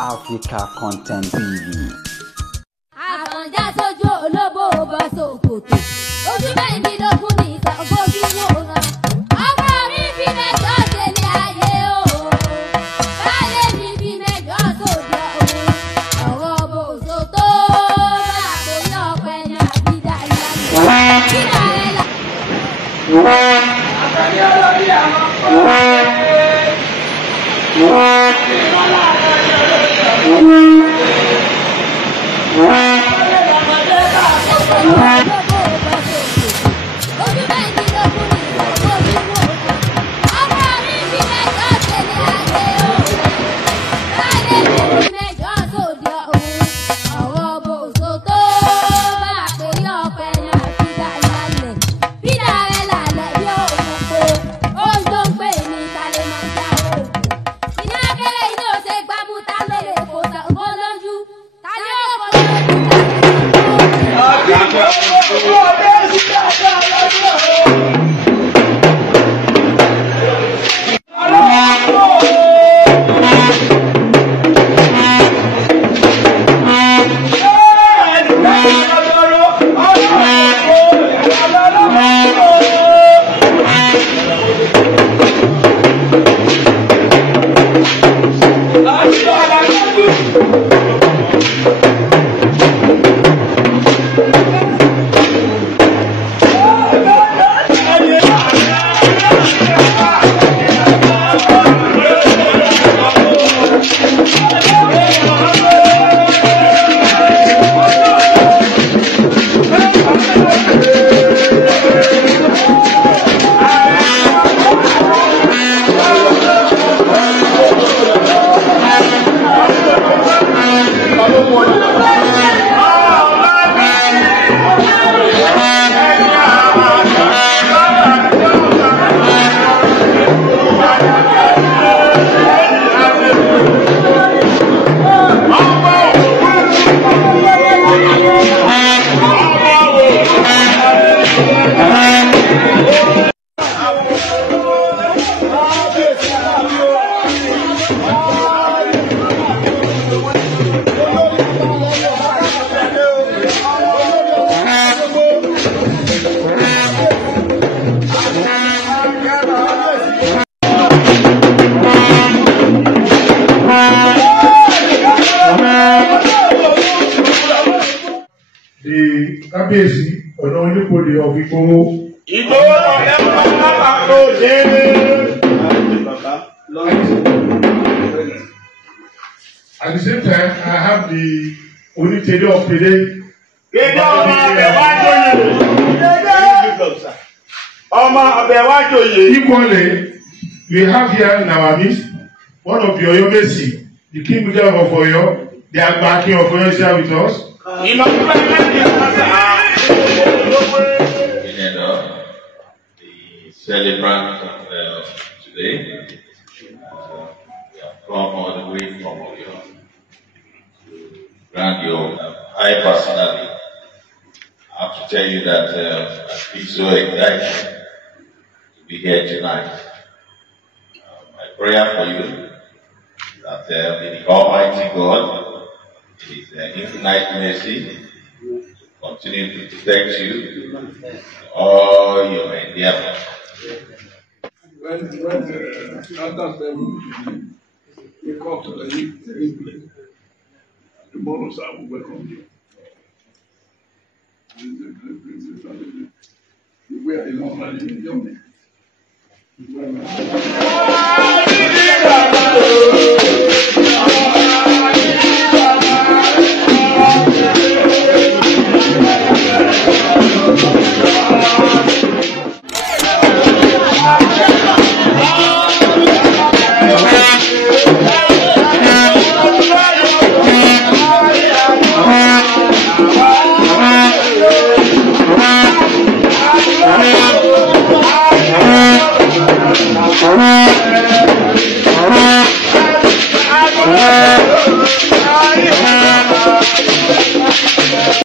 Africa Content TV. Àkànjá sójú olóbó bọ́ sókòtò. Ojú bẹ́ẹ̀ mi ló kún ní ìsàgbójú wòran. Ọmọ mi fi mẹ́jọ tẹ̀lé ayé o. Báyé mi fi mẹ́jọ sódò o. Ọ̀rọ̀ bòsò tó máa kó yọ ọ̀pẹ ní àbídá ìlànà. Kílà ẹ̀ là. Àkànjá olórí àwọn ọkọ̀. Kábíyèsí ọ̀nà onípòlì ọ̀gbìgbòho. Ìgbòho ọ̀lẹ́ pápá ló dé. At the same time, I have the Onítẹ̀lé of Pèdé. Kéde ọmọ abẹ wá jòyè. Ọmọ abẹ wá jòyè. Equally, we have here in our midst one of the Oyo Mesi, the King of Oyo, the Agbaki of Oyo is here with us. The celebrant today, we have come all the way from Oyo to grant your I personally have to tell you that I feel so excited to be here tonight. My prayer for you that may the Almighty God, His infinite mercy, continue to protect you in all your endeavors. When after 7, we come to the same place. Tomorrow, sir, will welcome you. We are in our young